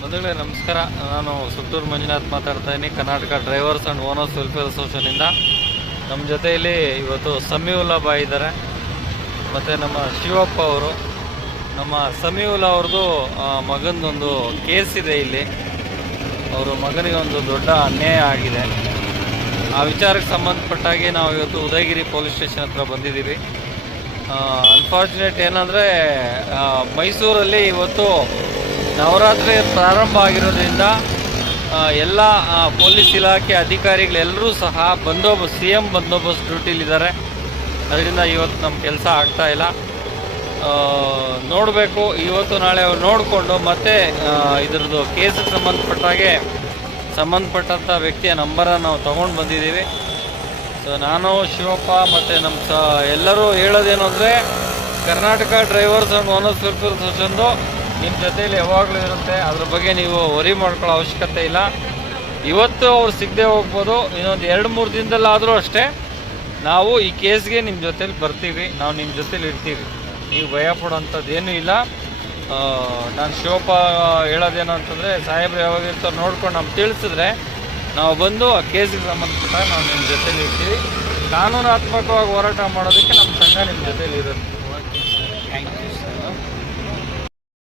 ಮೊದಲೇ ನಮಸ್ಕಾರ. ನಾನು ಸುತ್ತೂರು ಮಂಜುನಾಥ್ ಮಾತಾಡ್ತಾ ಇದ್ದೀನಿ, Karnataka drivers and owners welfare ಅಸೋಸಿಯೇಷನಿಂದ. ನಮ್ಮ ಜೊತೆಯಲ್ಲಿ ಇವತ್ತು ಸಮೀವುಲ್ಲಾ ಬಾಯ್ ಇದ್ದಾರೆ, ಮತ್ತು ನಮ್ಮ ಶಿವಪ್ಪ ಅವರು. ನಮ್ಮ ಸಮೀವುಲ್ಲಾ ಅವ್ರದ್ದು ಮಗನದೊಂದು ಕೇಸ್ ಇದೆ ಇಲ್ಲಿ. ಅವರು ಮಗನಿಗೆ ಒಂದು ದೊಡ್ಡ ಅನ್ಯಾಯ ಆಗಿದೆ. ಆ ವಿಚಾರಕ್ಕೆ ಸಂಬಂಧಪಟ್ಟಾಗಿ ನಾವು ಇವತ್ತು ಉದಯಗಿರಿ ಪೊಲೀಸ್ ಸ್ಟೇಷನ್ ಹತ್ರ ಬಂದಿದ್ದೀವಿ. ಅನ್ಫಾರ್ಚುನೇಟ್ ಏನಂದರೆ, ಮೈಸೂರಲ್ಲಿ ಇವತ್ತು ನವರಾತ್ರಿ ಪ್ರಾರಂಭ ಆಗಿರೋದ್ರಿಂದ ಎಲ್ಲ ಪೊಲೀಸ್ ಇಲಾಖೆ ಅಧಿಕಾರಿಗಳೆಲ್ಲರೂ ಸಹ CM ಬಂದೋಬಸ್ತ್ ಡ್ಯೂಟಿಲಿದ್ದಾರೆ. ಅದರಿಂದ ಇವತ್ತು ನಮ್ಮ ಕೆಲಸ ಆಗ್ತಾಯಿಲ್ಲ. ನೋಡಬೇಕು, ಇವತ್ತು ನಾಳೆ ಅವ್ರು ನೋಡಿಕೊಂಡು ಮತ್ತೆ ಇದ್ರದ್ದು ಕೇಸಿಗೆ ಸಂಬಂಧಪಟ್ಟಂಥ ವ್ಯಕ್ತಿಯ ನಂಬರನ್ನು ನಾವು ತೊಗೊಂಡು ಬಂದಿದ್ದೀವಿ. ಸೊ ನಾನು, ಶಿವಪ್ಪ ಮತ್ತು ನಮ್ಮ ಎಲ್ಲರೂ ಹೇಳೋದೇನು ಅಂದರೆ, Karnataka drivers and owners welfare ಅಸೋಸಿಯೇಷನ್ದು ನಿಮ್ಮ ಜೊತೆಯಲ್ಲಿ ಯಾವಾಗಲೂ ಇರುತ್ತೆ. ಅದ್ರ ಬಗ್ಗೆ ನೀವು ವರಿ ಮಾಡ್ಕೊಳ್ಳೋ ಅವಶ್ಯಕತೆ ಇಲ್ಲ. ಇವತ್ತು ಅವ್ರು ಸಿಗದೆ ಹೋಗ್ಬೋದು, ಇನ್ನೊಂದು 2-3 ದಿನದಲ್ಲಾದರೂ ಅಷ್ಟೇ ನಾವು ಈ ಕೇಸ್ಗೆ ನಿಮ್ಮ ಜೊತೇಲಿ ಬರ್ತೀವಿ, ನಾವು ನಿಮ್ಮ ಜೊತೇಲಿ ಇರ್ತೀವಿ. ನೀವು ಭಯ ಪಡೋಂಥದ್ದು ಏನೂ ಇಲ್ಲ. ನಾನು ಶಿವಪ್ಪ ಹೇಳೋದೇನು ಅಂತಂದರೆ, ಸಾಹೇಬ್ರು ಯಾವಾಗ ಇರ್ತಾರೆ ನೋಡ್ಕೊಂಡು ನಮ್ಗೆ ತಿಳಿಸಿದ್ರೆ ನಾವು ಬಂದು ಆ ಕೇಸಿಗೆ ಸಂಬಂಧಪಟ್ಟಾಗ ನಾವು ನಿಮ್ಮ ಜೊತೇಲಿ ಇರ್ತೀವಿ. ಕಾನೂನಾತ್ಮಕವಾಗಿ ಹೋರಾಟ ಮಾಡೋದಕ್ಕೆ ನಮ್ಮ ಸಂಘ ನಿಮ್ಮ ಜೊತೇಲಿ ಇರುತ್ತೆ. Thank you.